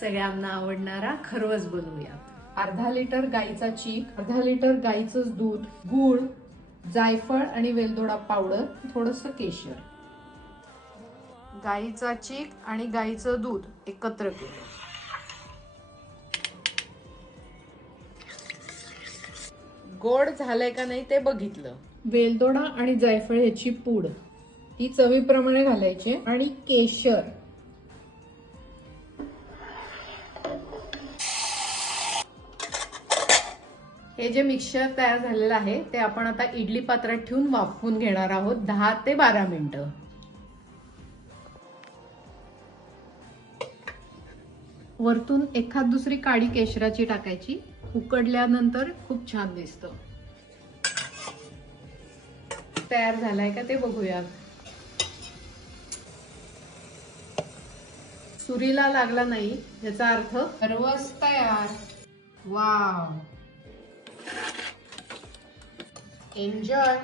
सगळ्यांना आवडणारा खरवस बनवूया। अर्धा लिटर गाईचा चीक, अर्धा लिटर गाईचं दूध, गूळ, जायफळ आणि वेलदोडा पावडर, थोडंसं केशर। गाईचा चीक आणि गाईचं दूध एकत्र केलं। गोड झालंय का नाही ते बघितलं। वेलदोडा आणि जायफळ ह्याची पूड ही चवीप्रमाणे घालायची आणि केशर। हे जे मिक्सचर तयार झालेलं आहे ते आपण आता इडली पात्रात ठेवून वाफवून घेणार आहोत 10 ते 12 मिनिटं। वरतून एखाद दुसरी काडी केशराची टाकायची, उकडल्यानंतर खूप छान दिसतं। तयार झालाय का ते बघूया। सुरीला लागला नाही याचा अर्थ खरवस तयार। Wow, enjoy.